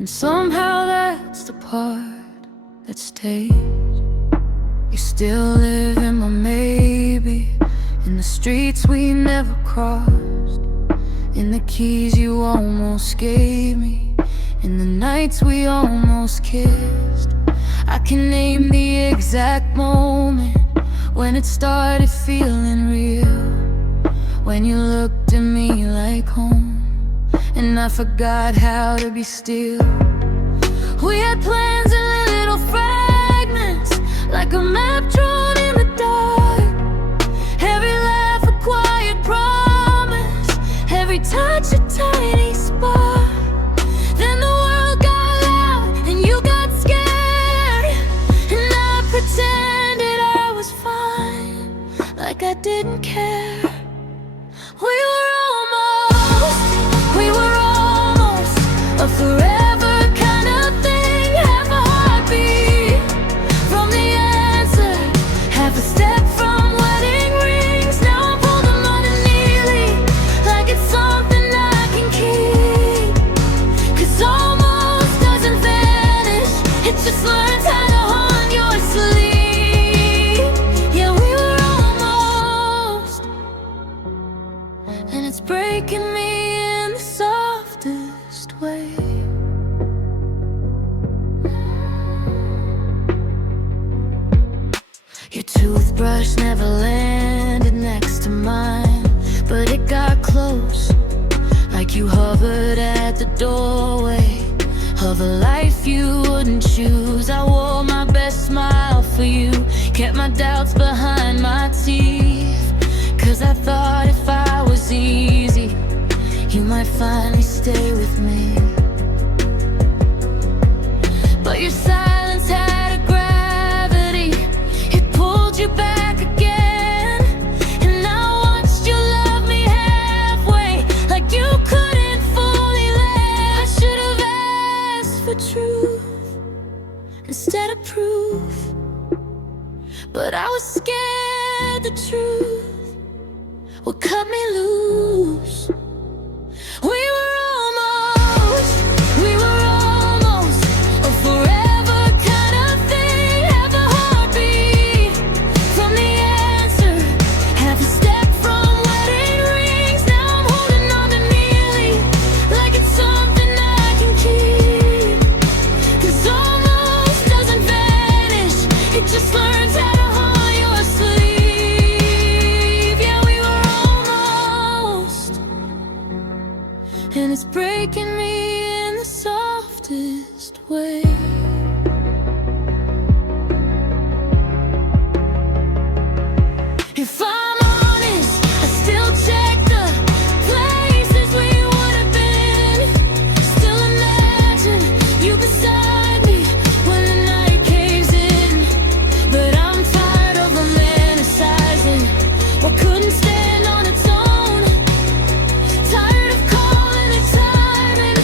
And somehow that's the part that stays. You still live in my maybe, in the streets we never crossed, in the keys you almost gave me, in the nights we almost kissed. I can name the exact moment when it started feeling real, when you looked at me like home, and I forgot how to be still. We had plans in little fragments, like a map drawn in the dark. Every laugh a quiet promise, every touch a tiny spark. Then the world got loud and you got scared, and I pretended I was fine, like I didn't care. We were almost a forever kind of thing. Half a heartbeat from the answer, half a step from wedding rings. Now I'm holding on to nearly, like it's something I can keep. 'Cause almost doesn't vanish, it just learns how to haunt your sleep. Yeah, we were almost, and it's breaking me in the softest way. Your toothbrush never landed next to mine, but it got close, like you hovered at the doorway of a life you wouldn't choose. I wore my best smile for you, kept my doubts behind my teeth, 'cause I thought if I was easy, you might finally stay with me. But your silence had a gravity, it pulled you back again. And I watched you love me halfway, like you couldn't fully let. I should have asked for truth instead of proof, but I was scared the truth would cut me loose. We were almost a forever kind of thing. Half a heartbeat from the answer, half a step from wedding rings. Now I'm holding on to nearly, like it's something I can keep. 'Cause almost doesn't vanish, it just learns how to haunt your sleep. Yeah, we were almost, and it's breaking me in the softest way. If I'm honest, I still check the places we would have been. Still imagine you beside me when the night caves in. But I'm tired of romanticizing what couldn't stand on its own. Tired of calling it timing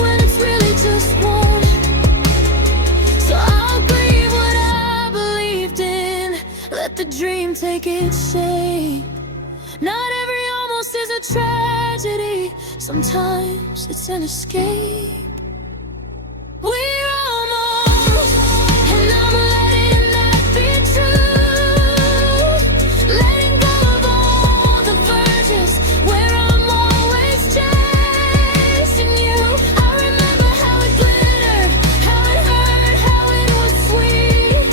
when it's really just one. So I'll grieve what I believed in, let the dream take its shape. Not every almost is a tragedy, sometimes it's an escape. We're almost, and I'm letting that be true. Letting go of all the verges where I'm always chasing you. I remember how it glittered, how it hurt, how it was sweet.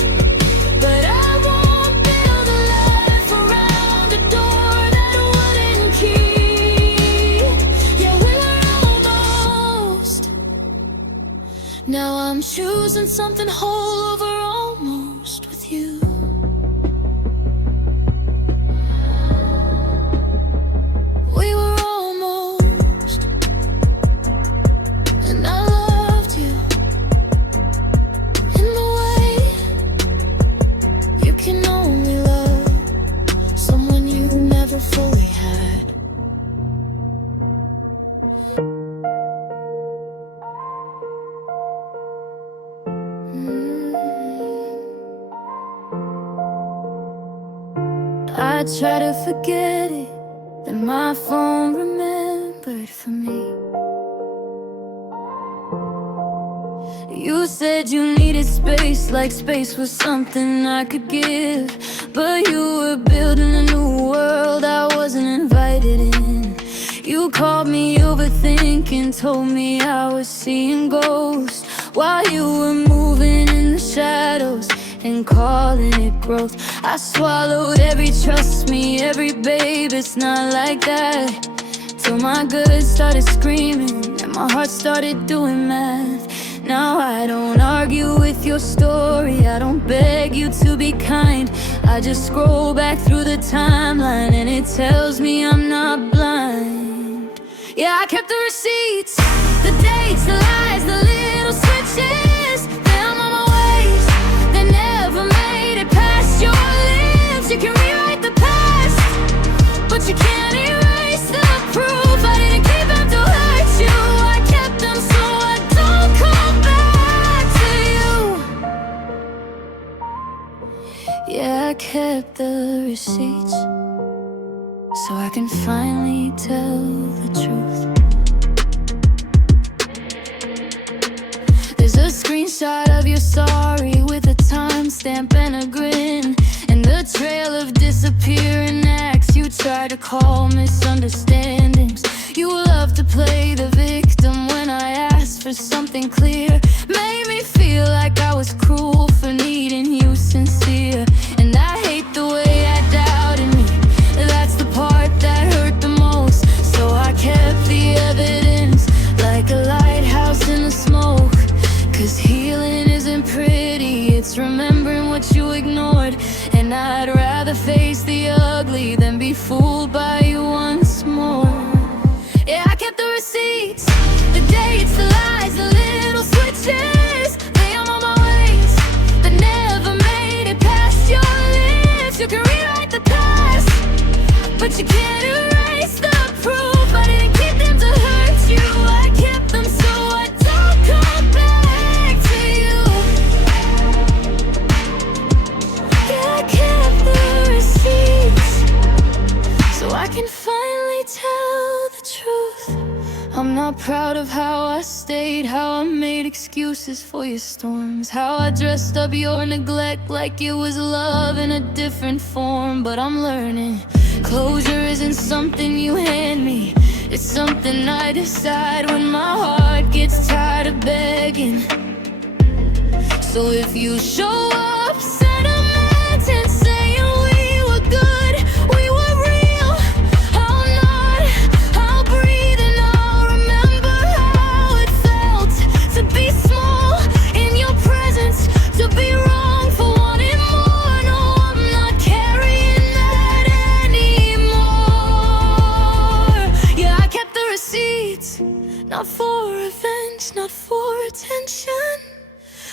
But I won't build a life around a door that wouldn't keep. Yeah, we were almost. Now I'm choosing something whole over almost with you. We were almost, and I loved you in the way you can only love someone you never fully had. I try to forget it, then my phone remembered for me. You said you needed space, like space was something I could give. But you were building a new world I wasn't invited in. You called me overthinking, told me I was seeing ghosts, while you were moving in the shadows and calling it growth. I swallowed every trust me, every babe, it's not like that. Till my good started screaming and my heart started doing math. Now I don't argue with your story, I don't beg you to be kind. I just scroll back through the timeline and it tells me I'm not blind. Yeah, I kept the receipts, the dates, the lies, the little switches. Them on my ways, they never made it past your lips. You can rewrite the past, but you can't erase the proof. I didn't keep them to hurt you, I kept them so I don't come back to you. Yeah, I kept the receipts so I can finally tell the truth. There's a screenshot of your sorry with a timestamp and a grin, and the trail of disappearing acts you try to call misunderstandings. You love to play the victim when I asked for something clear. Made me feel like I was cruel for needing you sincere. And I hate the way I doubted me, that's the part that hurt the most. So I kept the evidence like a lighthouse in the smoke. Cause healing isn't pretty, it's remembering what you ignored. And I'd rather face the ugly than be fooled by you once more. Yeah, I kept the receipts, the dates, the lies, the little switches. They are on my ways, that never made it past your lips. You can rewrite the past, but you can't erase the proof. I didn't keep them to hurt you, I kept them so I don't come back to you. Yeah, I kept the receipts so I can finally tell the truth. I'm not proud of how I stayed, how I made excuses for your storms, how I dressed up your neglect like it was love in a different form. But I'm learning, closure isn't something you hand me, it's something I decide when my heart gets tired of begging. So if you show up sentimental, saying we were good, we were real, I'll nod, I'll breathe, and I'll remember how it felt to be small in your presence, to be wrong for wanting more. No, I'm not carrying that anymore. Yeah, I kept the receipts, not for revenge, not for attention,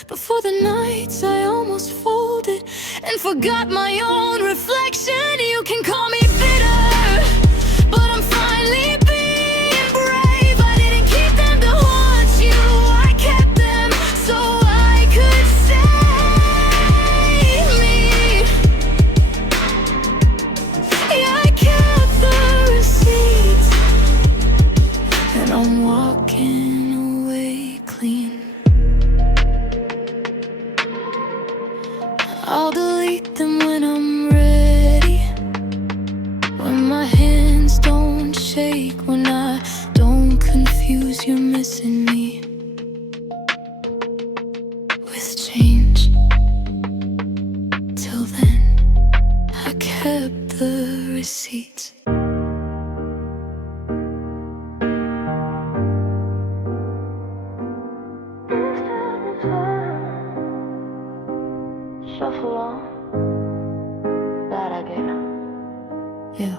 but for the nights I almost folded and forgot my own reflection. You can call me bitter, but I'm finally being brave. I didn't keep them to haunt you, I kept them so I could save me. Yeah, I kept the receipts, and I'm walking away clean. I'll delete them when I'm ready, when my hands don't shake, when I don't confuse you missing me with change. Till then, I kept the receipts. Shuffle on, that I get. Yeah,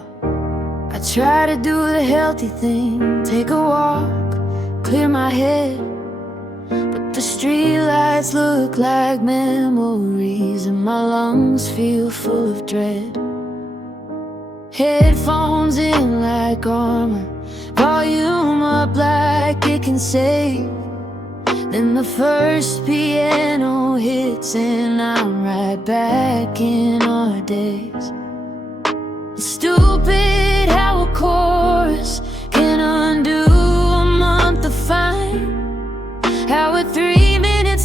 I try to do the healthy thing, take a walk, clear my head, but the streetlights look like memories, and my lungs feel full of dread. Headphones in like armor, volume up like it can save. Then the first piano hits and I'm right back in our days. It's stupid how a chorus can undo a month of fine, how a 3-minute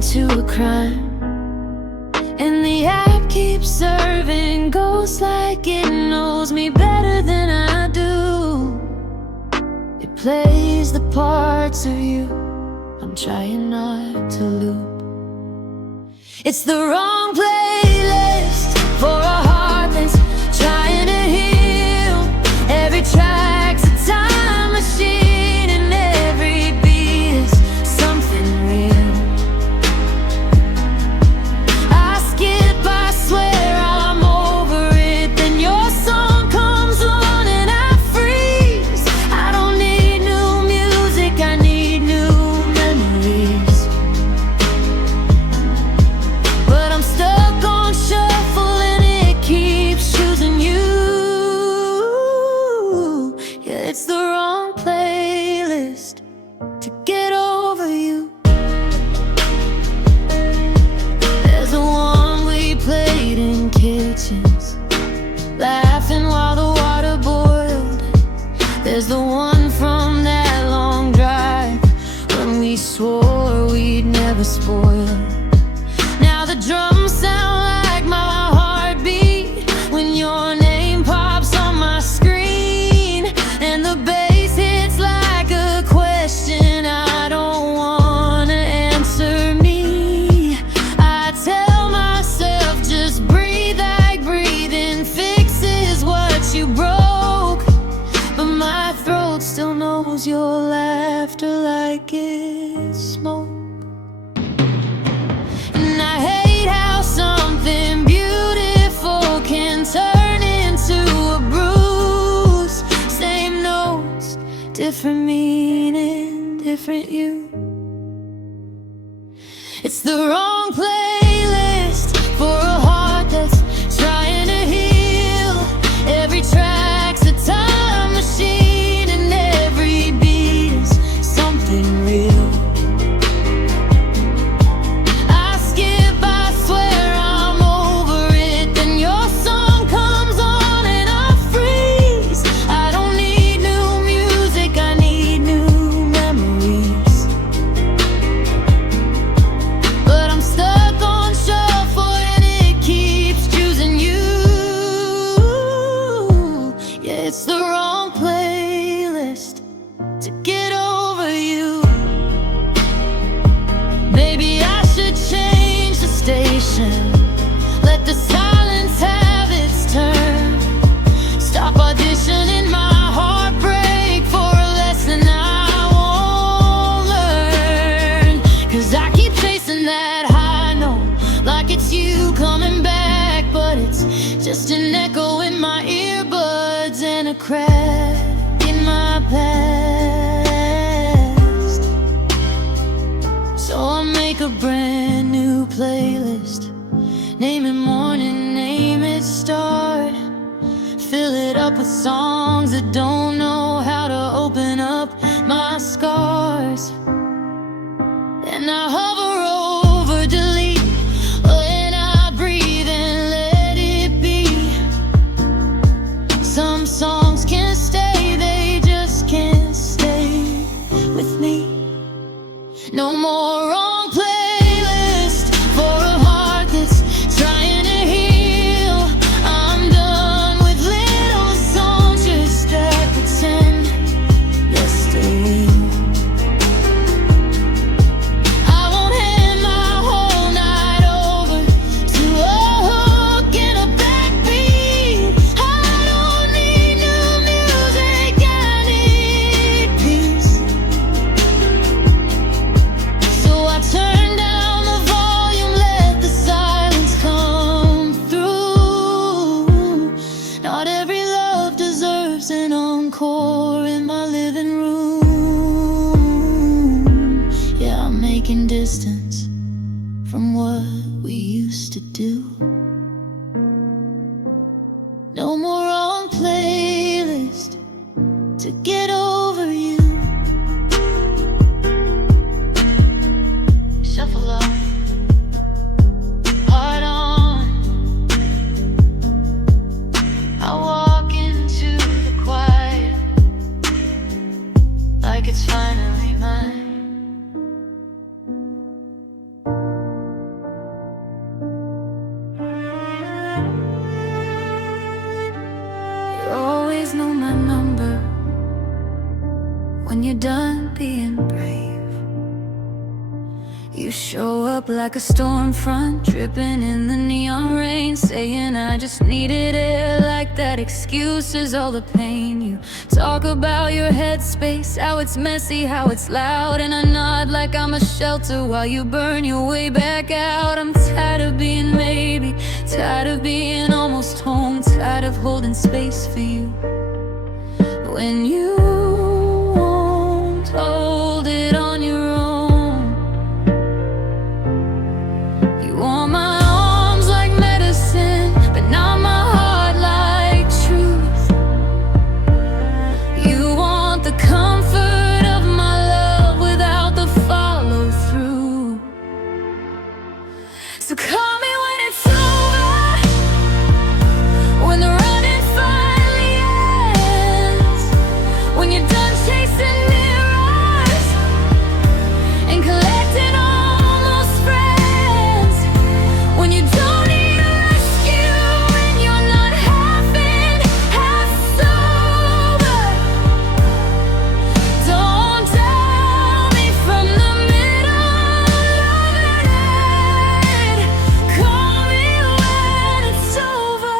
into a crime. And the app keeps serving ghosts like it knows me better than I do. It plays the parts of you I'm trying not to loop. It's the wrong playlist for a heart that's trying to heal. Every track's a time machine, and every beat is something real. I skip, I swear I'm over it. Then your song comes on and I freeze. I don't need new music, I need new memories. But I'm stuck on shuffle and it keeps choosing you. Yeah, it's the wrong playlist to get over you. There's the one we played in kitchens, laughing while the water boiled. There's the one from that long drive when we swore we'd never spoil. Now the drums sound like my heartbeat when your name pops on my screen, and the bass hits like a question I don't wanna answer me. I tell myself just breathe, like breathing fixes what you broke, but my throat still knows your laughter like it's smoke. And I hate how something beautiful can turn into a bruise. Same notes, different meaning, different you. It's the wrong playlist for a heart that's trying to heal. Every track's a time machine, and every beat is something real. I skip, I swear I'm over it. Then your song comes on and I freeze. I don't need new music, I need new memories. But I'm stuck on shuffle and it keeps choosing you. Yeah, it's the wrong playlist to get over you. Maybe I should change the station, let the silence have its turn. Stop auditioning my heartbreak for a lesson I won't learn. 'Cause I keep chasing that high note like it's you coming back, but it's just an echo in my earbuds and a crack in my past. So I'll make a brand new playlist, name it morning, name it start. Fill it up with songs that don't know how to open up my scars. And I hover over delete when I breathe and let it be. Some songs can't stay, they just can't stay with me. No more wrong playlist for a heart that's trying to heal. I'm done with little songs just that pretend yes they will. I won't hand my whole night over to a hook and a backbeat. I don't need new music, I need peace. So I turn down the volume, let the silence come through. Not every love deserves an encore in my living room. Yeah, I'm making distance from what we used to do. No more on playlist to get over you. Shuffle up, heart on. I walk into the quiet like it's finally mine. when you're done being brave. You show up like a storm front, dripping in the neon rain, saying I just needed it. Like that excuse is all the pain. You talk about your headspace, how it's messy, how it's loud, and I nod like I'm a shelter while you burn your way back out. I'm tired of being maybe, tired of being almost home, tired of holding space for you when you won't hold it on your own. You want my arms like medicine, but not my heart like truth. You want the comfort of my love without the follow through. So call me when it's over, when the running finally ends, when you're done chasing mirrors and collecting all those friends, when you don't need a rescue and you're not half in, half sober. Don't tell me from the middle of it. Call me when it's over.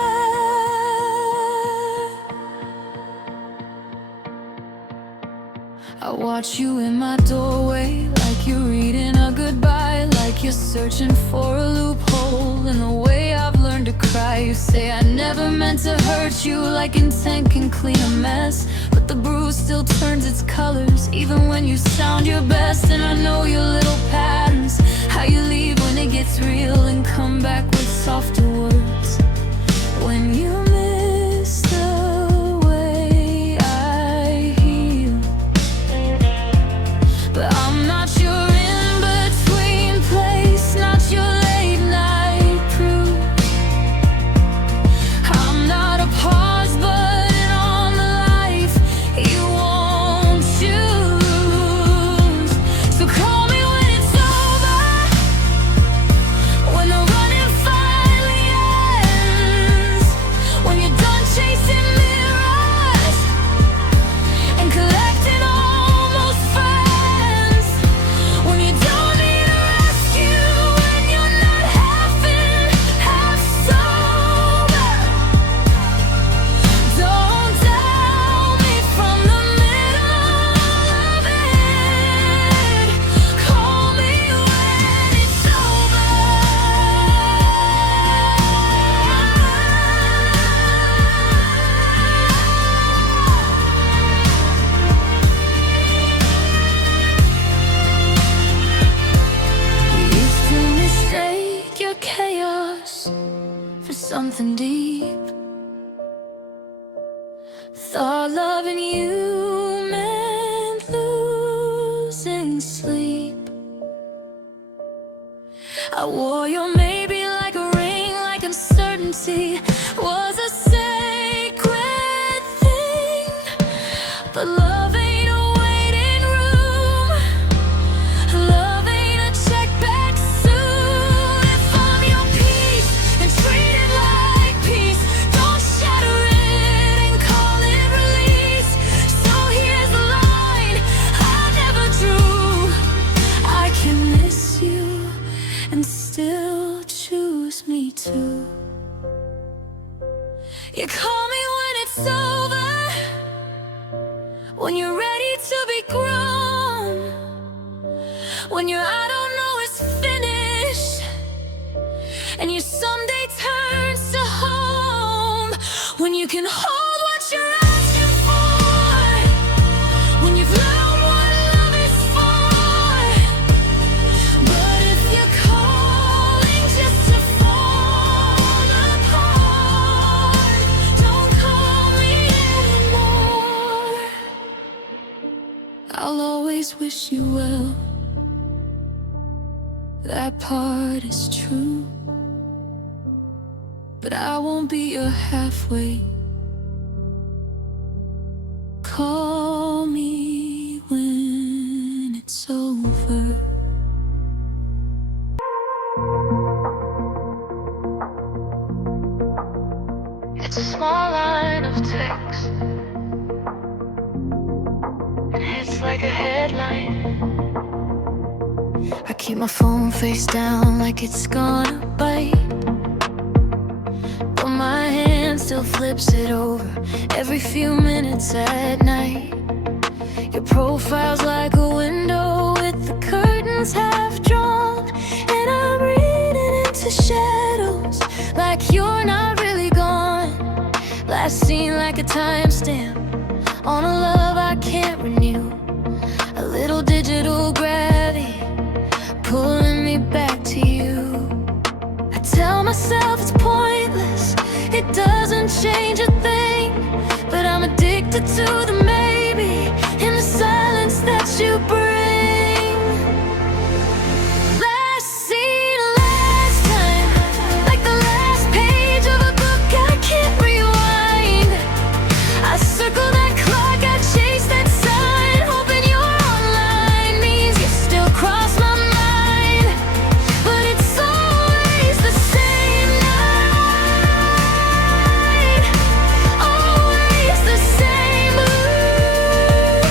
I watch you in my doorway, like you're reading a goodbye, like you're searching for a loophole in the way I've learned to cry. You say I never meant to hurt you, like intent can clean a mess, but the bruise still turns its colors even when you sound your best. And I know your little patterns, how you leave when it gets real and come back with softer words when you miss the way I heal. But I'm not your in-between place, not your late-night proof. I'm not a pause button on the life you won't choose. So call me when it's over, when the running finally ends, when you're done chasing mirrors and collecting all those friends, when you don't need a rescue and you're not half in, half sober. Don't tell me from the middle of it. Call me when it's over. You used to mistake your chaos for something deep. Thought loving you meant losing sleep. I wore your maybe like a ring, like uncertainty was a sacred thing. But love ain't a waiting room, love ain't a check back soon. If I'm your peace and treat it like peace, don't shatter it and call it release. So here's the line I never drew: I can miss you and still choose me too. You call me when it's over, when you're ready to be grown, when your I don't know is finished and your someday turns to home, when you can hold what you're asking for, when you've learned what love is for. But if you're calling just to fall apart, don't call me anymore. I'll always wish you well, that part is true. But I won't be your halfway. Call me when it's over. It's a small line of text, and it's just like a headline. I keep my phone face down like it's gonna bite, but my hand still flips it over every few minutes at night. Your profile's like a window with the curtains half drawn, and I'm reading into shadows like you're not really gone. Last seen like a timestamp on a love I can't renew. A little digital gravity pulling me back to you. I tell myself it's pointless, it doesn't change a thing, but I'm addicted to the maybe in the silence that you bring. Last seen last time, like the last page of a book I can't rewind. I circle that clock, I chase that sign, hoping you're online means you still cross my mind. But it's always the same night, always the same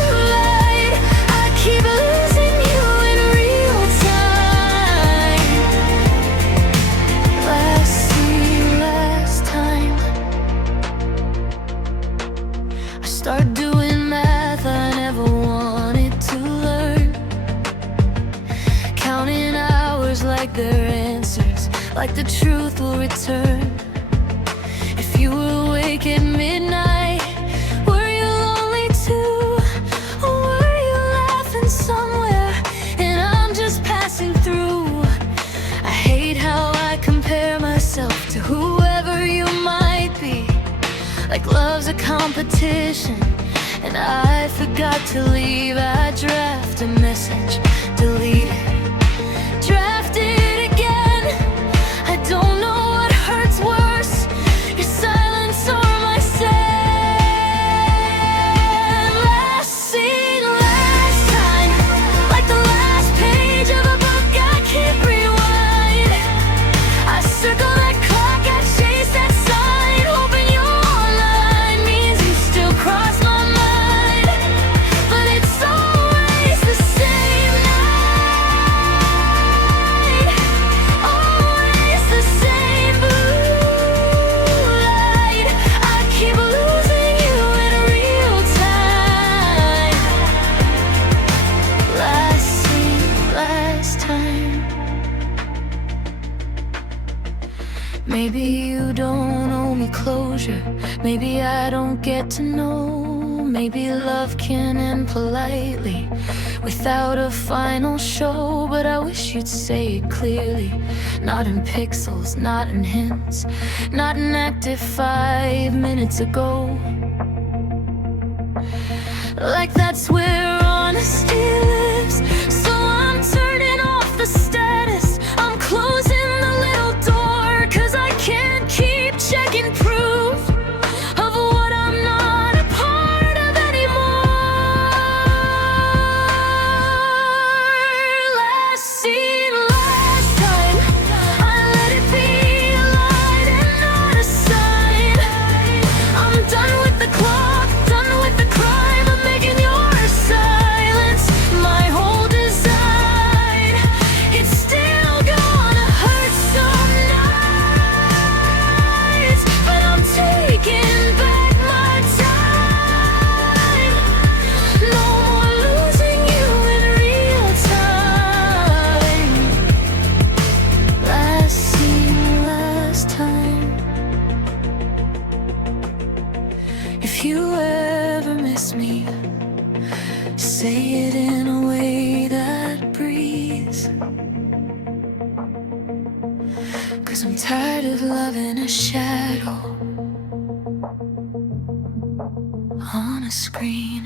moonlight. I keep losing you in real time. Last seen last time. I start doing math I never wanted to learn, counting hours like they're answers, like the truth will return. If you were awake at midnight, were you lonely too? Or were you laughing somewhere and I'm just passing through? I hate how I compare myself to whoever you might be, like love's a competition, and I forgot to leave. I draft a message, delete it, draft it again. I don't know what hurts worse, your silence or my sand. Last seen last time, like the last page of a book I can't rewind. I circle that clock, I chase that sign, hoping you're online means you still cross my mind. But it's always the same night, always the same moonlight. I keep losing you in real time. Last seen last time. Maybe you don't owe me closure, maybe I don't get to know. Maybe love can end politely without a final show, but I wish you'd say it clearly, not in pixels, not in hints, not in active 5 minutes ago. Like that's where honesty lives. So I'm turning off the status, I'm closing the little door, 'cause I can't keep checking proof of what I'm not a part of anymore. Last seen last time, I let it be a light and not a sign. I'm done with the clock, done with the crime of making your silence my whole design. It's still gonna hurt some nights, but I'm taking back my time. No more losing you in real time. Last seen last time. If you ever miss me, say it in a way that breathes, 'cause I'm tired of loving a shadow on a screen.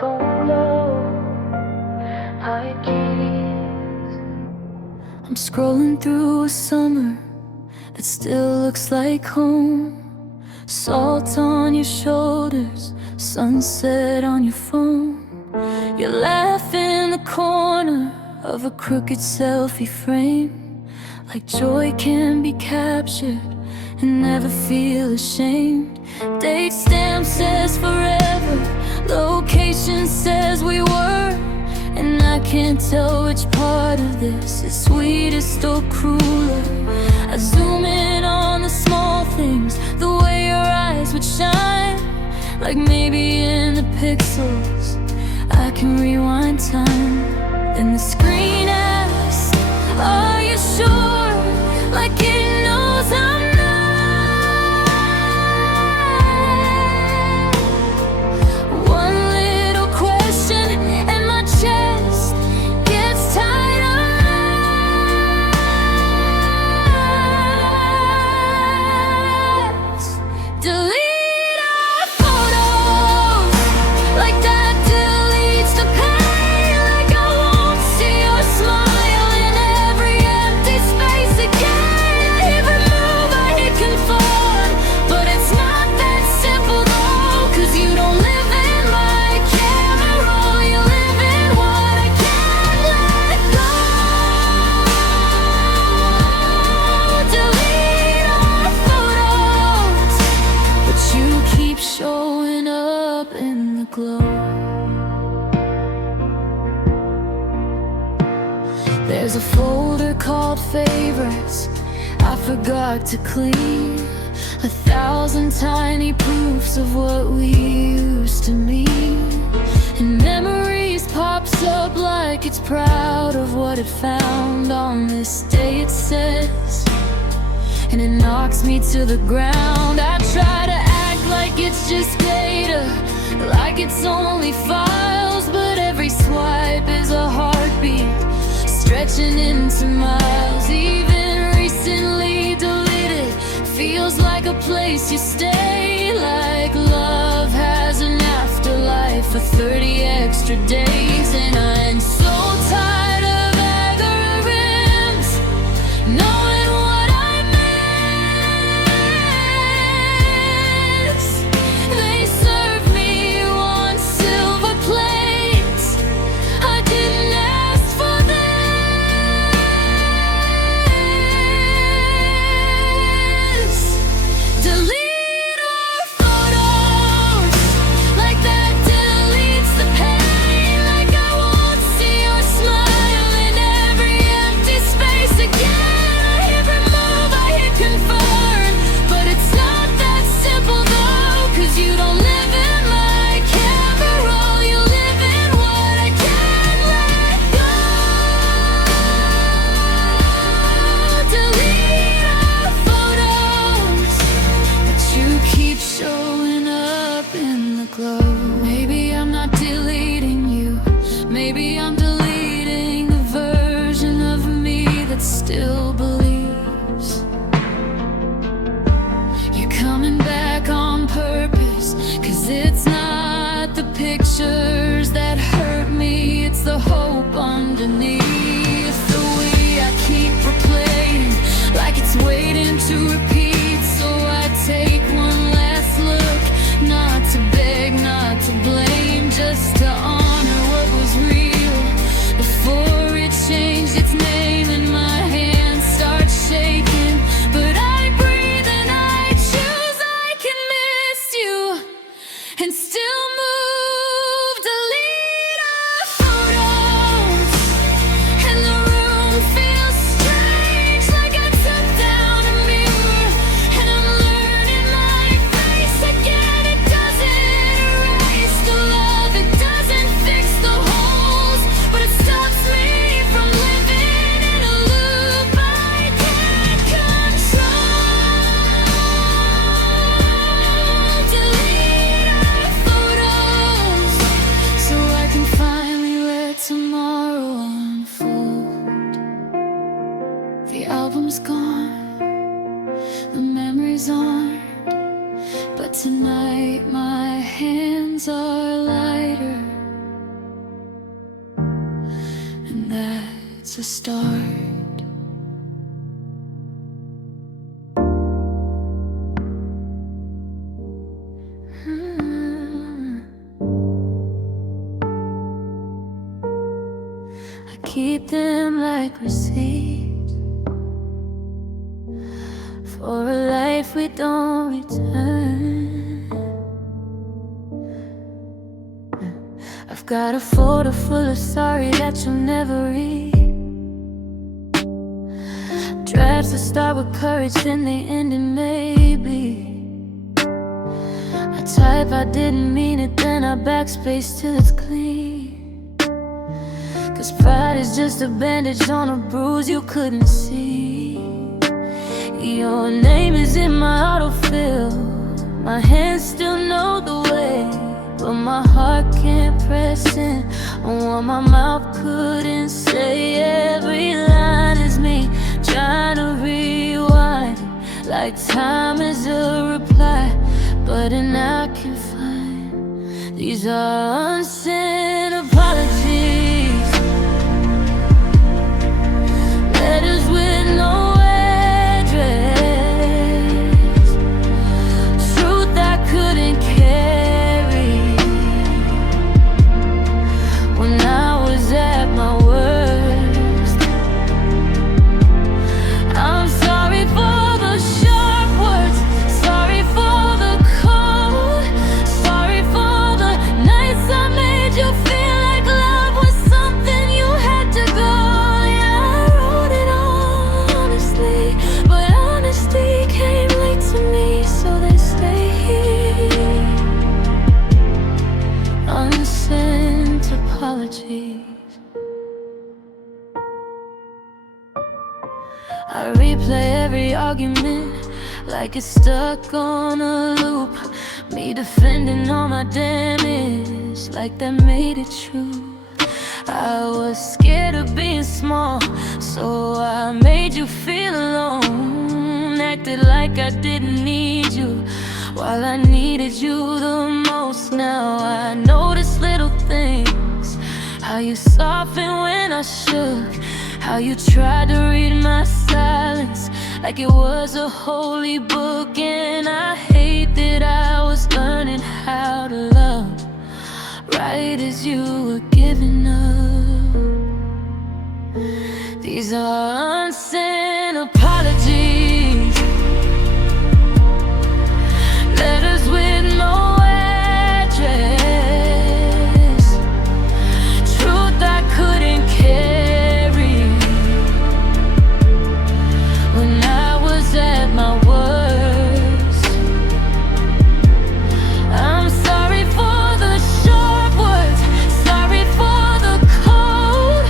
Follow high keys. I'm scrolling through a summer that still looks like home. Salt on your shoulders, sunset on your phone. You laugh in the corner of a crooked selfie frame, like joy can be captured and never feel ashamed. Date stamp says forever, location says we were, and I can't tell which part of this is sweetest or crueler. I zoom in on the small things, the way your eyes would shine, like maybe in the pixels I can rewind time. Then the screen asks, are you sure? Like it knows I'm not. One little question and my chest gets tighter. Delete our photos, like that deletes the pain. Like I won't see your smile in every empty space again. I hit remove, I hit conform, but it's not that simple though, 'cause you don't live in my camera roll. You live in what I can't let go. Delete our photos, but you keep showing up in the glow. There's a folder called favorites I forgot to clean. 1,000 tiny proofs of what we used to mean. And memories pops up like it's proud of what it found on this day, it says, and it knocks me to the ground. I try to act like it's just data, like it's only files, but every swipe is a heartbeat stretching into miles. Even recently deleted feels like a place you stay, like love has an afterlife for 30 extra days. And I'm so tired of algorithms knowing what I miss. They serve me on silver plates, I didn't ask for this. Delete our photos, like that deletes the pain. Like I won't see your smile in every empty space again. I hit remove, I hit confirm, but it's not that simple though, 'cause you don't live in my camera roll. You live in what I can't let go. Delete our photos, but you keep showing up in the glow. Maybe I'm not deleting you, maybe I'm deleting the version of me that still believes. You're coming back on purpose, 'cause it's not the pictures that hurt me, it's the hope underneath. The way I keep replaying, like it's waiting to repeat. So I take one last look, not to beg, not to blame, just to honor what was real before it changed its name. And my hands start shaking, but I breathe and I choose. I can miss you and still move. Delete our photos, and the room feels strange, like I took down a mirror and I'm learning my face again. It doesn't erase the love, it doesn't fix the holes, but it stops me from living in a loop I can't control. Delete our photos, so I can finally let tomorrow unfold. The album's gone, the memories aren't, but tonight my hands are lighter, and that's a start. I keep them like receipts for a life if we don't return. I've got a folder full of sorry that you'll never read. Drafts that start with courage, then they end in maybe. I type I didn't mean it, then I backspace till it's clean. Cause pride is just a bandage on a bruise you couldn't see. Your name is in my autofill. My hands still know the way, but my heart can't press in on what my mouth couldn't say. Every line is me trying to rewind, like time is a reply, but an I can find. These are unsent apologies, letters with no address, truth I couldn't carry when I was at my worst. I'm sorry for the sharp words, sorry for the cold, sorry for the nights I made you feel like love was something you had to go. Yeah, I wrote it all honestly, but honesty came late to me, so they stay here. Unsent apologies. I replay every argument like it's stuck on a loop. Me defending all my damage like that made it true. I was scared of being small, so I made you feel alone. Acted like I didn't need you while I needed you the most. Now I notice little things, how you softened when I shook, how you tried to read my silence like it was a holy book. And I hate that I was learning how to love right as you were giving up. These are unsent apologies, letters with no address, truth I couldn't carry when I was at my worst. I'm sorry for the sharp words, sorry for the cold,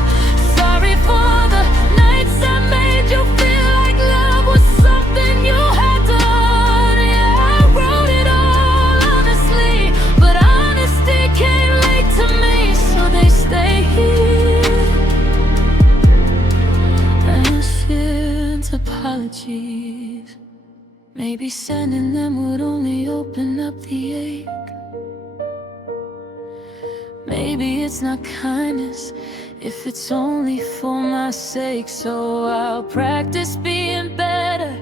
sorry for the nights I made you feel like love was something you had to own. Yeah, I wrote it all honestly, but honesty came late to me, so they stay here. Unsent apologies. Maybe sending them would only open up the ache. Maybe it's not kindness if it's only for my sake. So I'll practice being better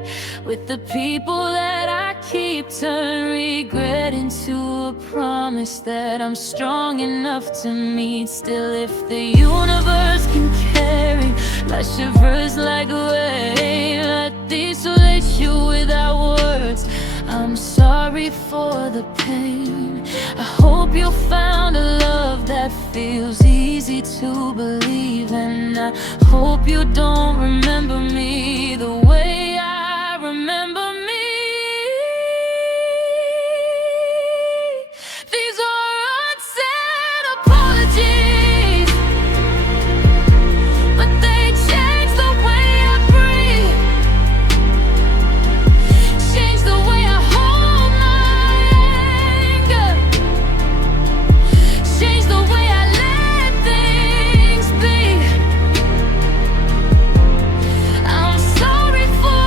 with the people that I keep. Turn regret into a promise that I'm strong enough to meet. Still, if the universe can carry my shivers like a wave, I desolate you without words. I'm sorry for the pain. I hope you found a love that feels easy to believe, and I hope you don't remember me the way I remember me. These are unsaid apologies, but they change the way I breathe, change the way I hold my anger, change the way I let things be. I'm sorry for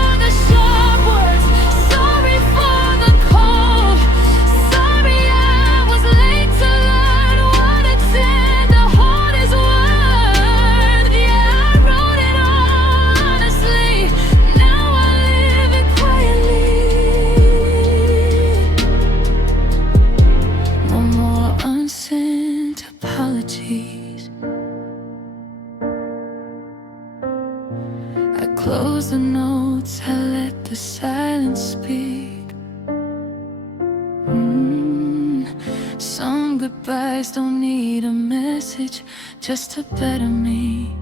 goodbyes don't need a message, just a better me.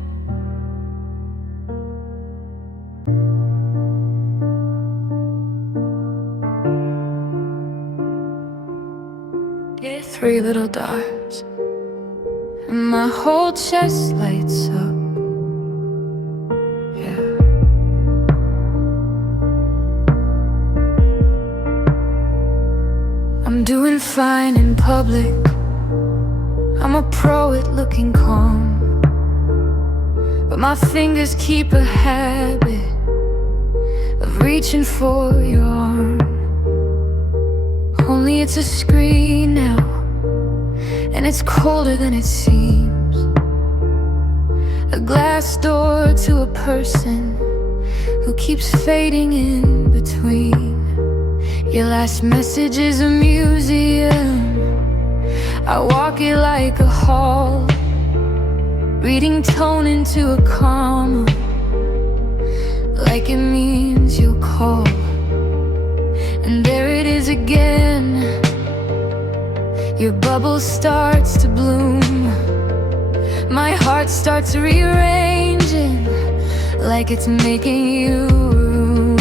Yeah, 3 little dots, and my whole chest lights up. Yeah. I'm doing fine in public. I'm a pro at looking calm, but my fingers keep a habit of reaching for your arm. Only it's a screen now, and it's colder than it seems. A glass door to a person who keeps fading in between. Your last message is a museum. I walk it like a hall, reading tone into a comma, like it means you'll call. And there it is again. Your bubble starts to bloom. My heart starts rearranging, like it's making you room.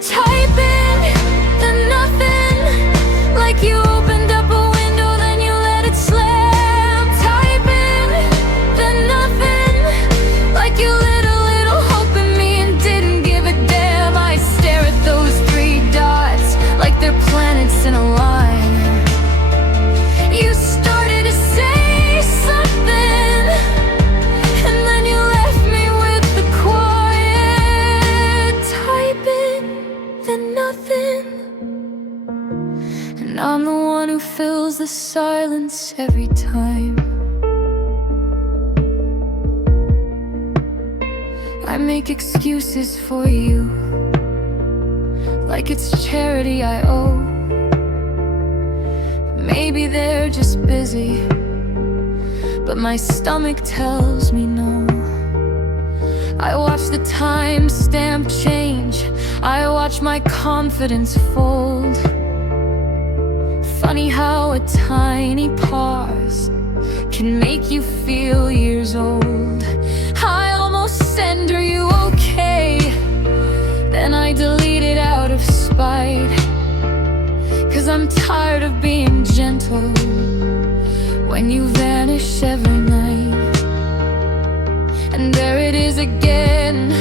Typing the nothing, like you opened up a window, then you let it slam. Typing the nothing, like you lit a little hope in me and didn't give a damn. I stare at those 3 dots like they're planets in a line. You started to say something, and then you left me with the quiet. Typing the nothing, and I'm the one who fills the silence every time. I make excuses for you, like it's charity I owe. Maybe they're just busy, but my stomach tells me no. I watch the timestamp change, I watch my confidence fold. Funny how a tiny pause can make you feel years old. I almost send her you okay, then I delete it out of spite, 'cause I'm tired of being gentle when you vanish every night. And there it is again,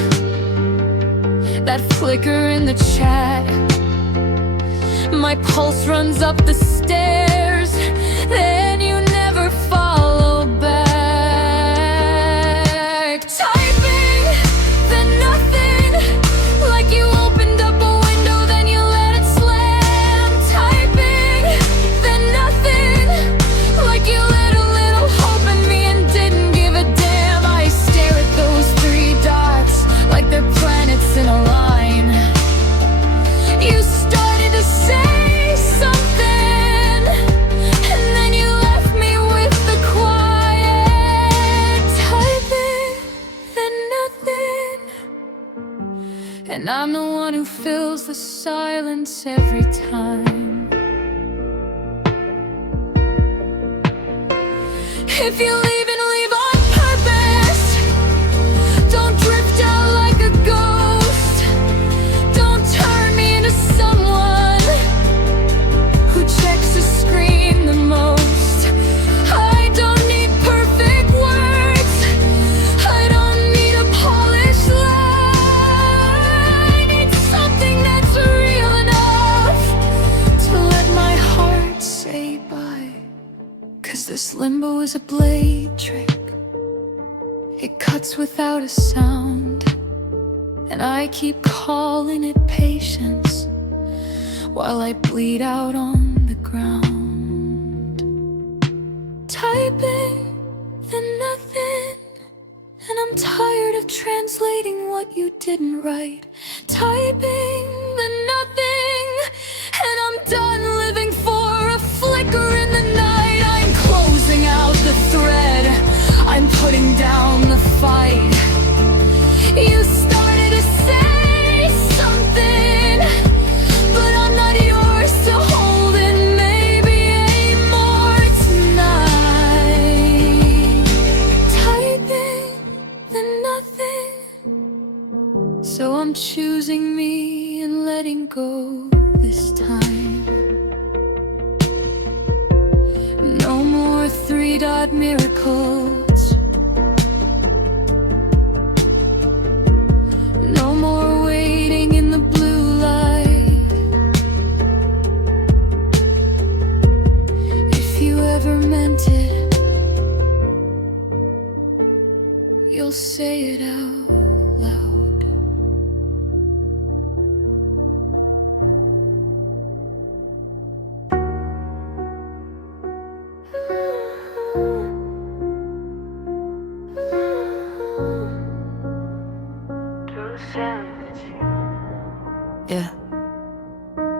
that flicker in the chat. My pulse runs up the stairs, then you never follow back. Typing the nothing, like you opened up a window, then you let it slam. Typing the nothing, like you lit a little hope in me and didn't give a damn. I stare at those 3 dots like they're planets in a line. You started to say something, and then you left me with the quiet. Typing the nothing, and I'm the one who fills the silence every time. If you leave and leave on purpose, don't drift out like a ghost. Don't turn me into someone who checks the screen the most. I don't need perfect words, I don't need a polished lie. I need something that's real enough to let my heart say bye. 'Cause this limbo is a blade trick, it cuts without a sound, and I keep calling it patience while I bleed out on the ground. Typing the nothing, and I'm tired of translating what you didn't write. Typing the nothing, and I'm done living for a flicker in the night. I'm closing out the thread, I'm putting down the fight. You started to say something, but I'm not yours to hold, and maybe go this time. No more three-dot miracles. No more waiting in the blue light. If you ever meant it, you'll say it out loud. Yeah.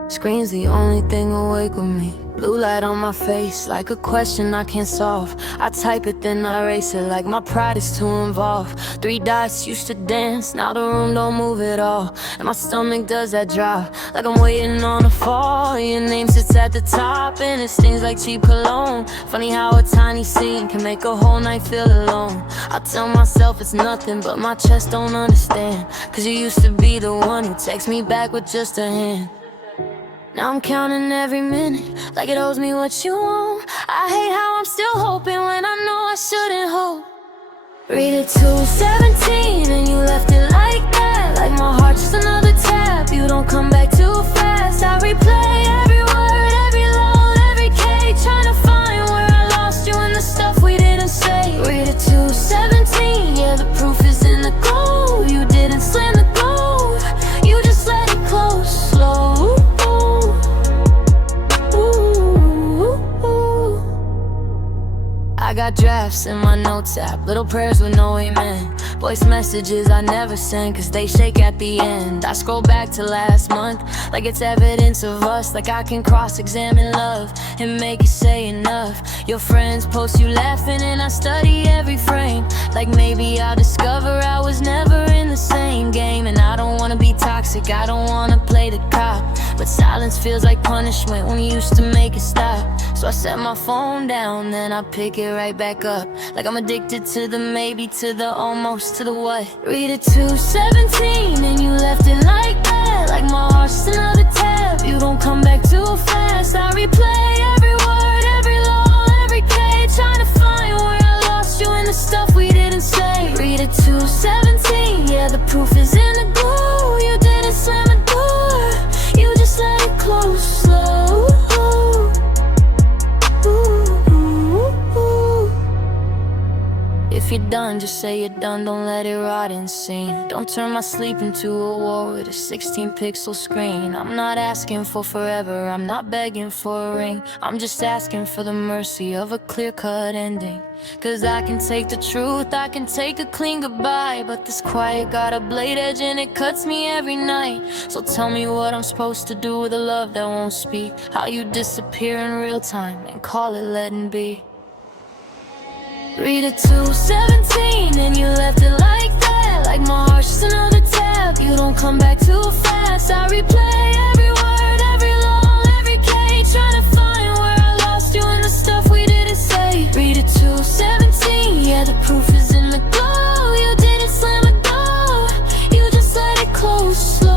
Screen's the only thing awake with me. Blue light on my face, like a question I can't solve. I type it, then I erase it, like my pride is too involved. Three dots used to dance, now the room don't move at all. And my stomach does that drop, like I'm waiting on a fall. Your name sits at the top, and it stings like cheap cologne. Funny how a tiny scene can make a whole night feel alone. I tell myself it's nothing, but my chest don't understand. Cause you used to be the one who texts me back with just a hand. Now I'm counting every minute, like it owes me what you want. I hate how I'm still hoping when I know I shouldn't hope. Read it to 17 and you left it like that. Like my heart's just another tab, you don't come back too fast. I replay every word, every lull, every K, trying to find where I lost you in the stuff we didn't say. Read it to 17, yeah, the proof is in the glow. You didn't slam the door, you just let it close slow. I got drafts in my notes app, little prayers with no amen. Voice messages I never send, cause they shake at the end. I scroll back to last month, like it's evidence of us. Like I can cross-examine love and make it say enough. Your friends post you laughing and I study every frame. Like maybe I'll discover I was never in the same game. And I don't wanna be toxic, I don't wanna play the cop, but silence feels like punishment when you used to make it stop. So I set my phone down, then I pick it right back up. Like I'm addicted to the maybe, to the almost, to the what. Read it to 17 and you left it like that. Like my heart's just another tab, you don't come back too fast. I replay every word, every lull, every K, trying to find where I lost you in the stuff we didn't say. Read it to 17, yeah, the proof is in the glow. You didn't slam a door, you just let it close slow. If you're done, just say you're done, don't let it rot insane. Don't turn my sleep into a war with a 16-pixel screen. I'm not asking for forever, I'm not begging for a ring. I'm just asking for the mercy of a clear-cut ending. Cause I can take the truth, I can take a clean goodbye, but this quiet got a blade edge and it cuts me every night. So tell me what I'm supposed to do with a love that won't speak. How you disappear in real time and call it letting be. Read it to 17 and you left it like that. Like my heart's just another tab, you don't come back too fast. I replay every word, every lull, every K, trying to find where I lost you in the stuff we didn't say. Read it to 17, yeah, the proof is in the glow. You didn't slam a door, you just let it close slow.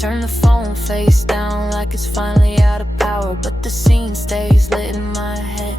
Turn the phone face down like it's finally out of power, but the scene stays lit in my head.